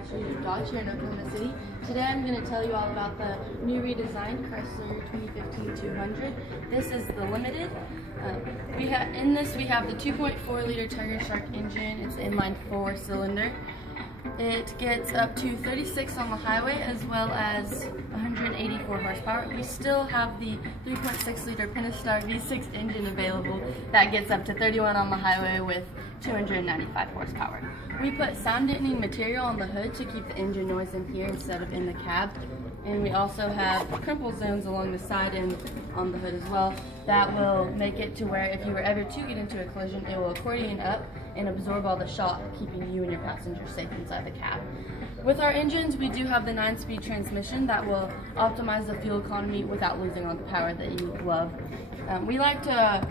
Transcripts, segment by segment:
Chrysler Dodge here in Oklahoma City. Today I'm going to tell you all about the new redesigned Chrysler 2015-200. This is the Limited. We have the 2.4 liter Tiger Shark engine. It's inline 4-cylinder. It gets up to 36 on the highway as well as 184 horsepower. We still have the 3.6 liter Pentastar V6 engine available that gets up to 31 on the highway with 295 horsepower. We put sound deadening material on the hood to keep the engine noise in here instead of in the cab. And we also have crumple zones along the side and on the hood as well that will make it to where if you were ever to get into a collision, it will accordion up and absorb all the shock, keeping you and your passengers safe inside the cab. With our engines, we do have the 9-speed transmission that will optimize the fuel economy without losing all the power that you love. We like to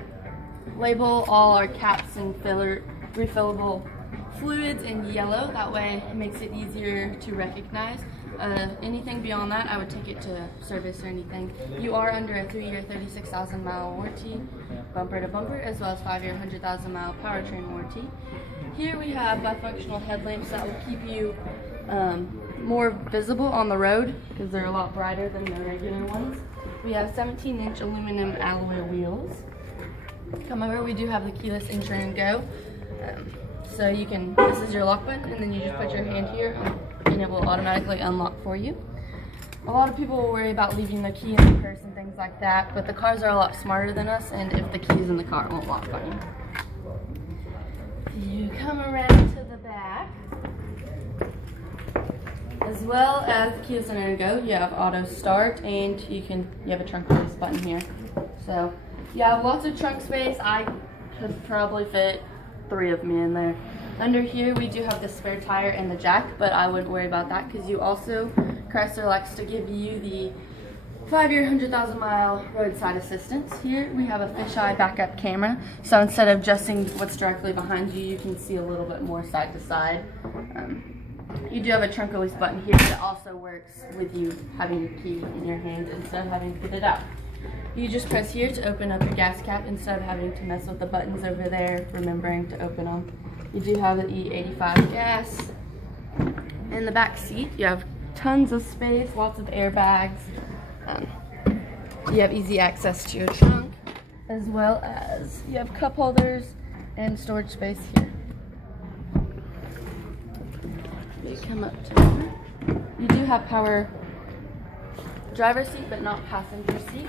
label all our caps and refillable fluids in yellow. That way it makes it easier to recognize. Anything beyond that, I would take it to service or anything. You are under a 3-year 36,000 mile warranty, bumper to bumper, as well as 5-year 100,000 mile powertrain warranty. Here we have bifunctional headlamps that will keep you more visible on the road because they're a lot brighter than the regular ones. We have 17-inch aluminum alloy wheels. Come over, we do have the keyless enter and go. So you can, this is your lock button, and then you just put your hand here and it will automatically unlock for you. A lot of people will worry about leaving the key in the purse and things like that, but the cars are a lot smarter than us, and if the key's in the car, it won't lock on you. You come around to the back. As well as the keyless enter and go, you have auto start, and you have a trunk release button here. So you have lots of trunk space. I could probably fit 3 of me in there. Under here we do have the spare tire and the jack, but I wouldn't worry about that because Chrysler likes to give you the 5-year 100,000 mile roadside assistance. Here we have a fisheye backup camera, so instead of just seeing what's directly behind you, you can see a little bit more side to side. You do have a trunk release button here that also works with you having your key in your hand instead of having to get it out. You just press here to open up your gas cap instead of having to mess with the buttons over there, remembering to open them. You do have the E85 gas. In the back seat, you have tons of space, lots of airbags. You have easy access to your trunk, as well as you have cup holders and storage space here. You come up to it. You do have power driver's seat, but not passenger seat.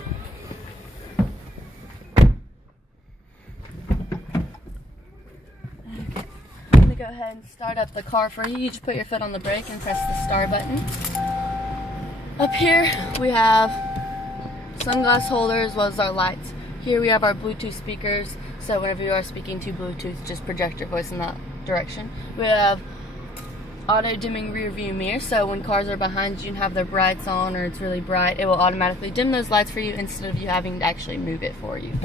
Go ahead and start up the car for you. You just put your foot on the brake and press the start button. Up here we have sunglass holders as well as our lights. Here we have our Bluetooth speakers, so whenever you are speaking to Bluetooth, just project your voice in that direction. We have auto dimming rear view mirror, so when cars are behind you and have their brights on or it's really bright, it will automatically dim those lights for you instead of you having to actually move it for you.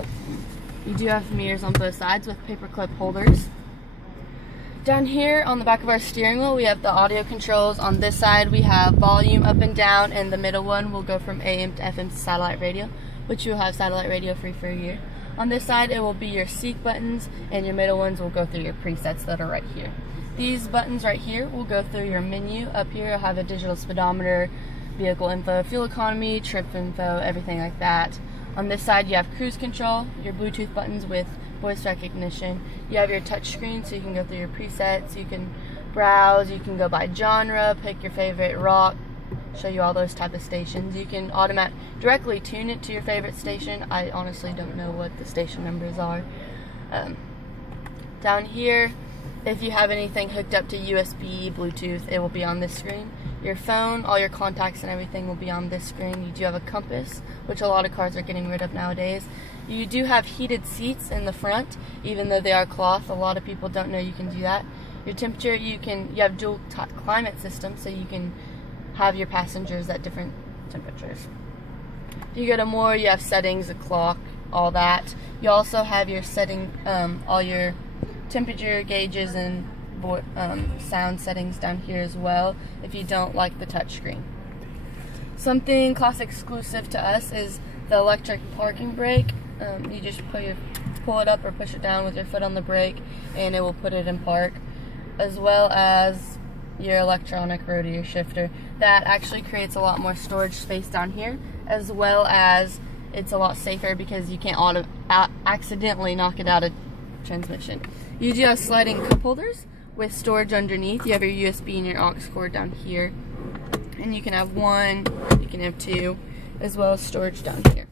You do have mirrors on both sides with paper clip holders. Down here on the back of our steering wheel, we have the audio controls. On this side, we have volume up and down, and the middle one will go from AM to FM to satellite radio, which you'll have satellite radio free for a year. On this side, it will be your seat buttons, and your middle ones will go through your presets that are right here. These buttons right here will go through your menu. Up here, you'll have a digital speedometer, vehicle info, fuel economy, trip info, everything like that. On this side, you have cruise control, your Bluetooth buttons with voice recognition. You have your touch screen, so you can go through your presets, you can browse, you can go by genre, pick your favorite rock, show you all those type of stations. You can directly tune it to your favorite station. I honestly don't know what the station numbers are. Down here, if you have anything hooked up to USB, Bluetooth, it will be on this screen. Your phone, all your contacts and everything will be on this screen. You do have a compass, which a lot of cars are getting rid of nowadays. You do have heated seats in the front, even though they are cloth. A lot of people don't know you can do that. Your temperature, you have dual climate system, so you can have your passengers at different temperatures. If you go to more, you have settings, a clock, all that. You also have your all your temperature gauges and sound settings down here as well if you don't like the touchscreen. Something class exclusive to us is the electric parking brake. You just pull it up or push it down with your foot on the brake and it will put it in park, as well as your electronic rotary shifter. That actually creates a lot more storage space down here, as well as it's a lot safer because you can't accidentally knock it out of transmission. You do have sliding cup holders with storage underneath. You have your USB and your aux cord down here, and you can have one, you can have two, as well as storage down here.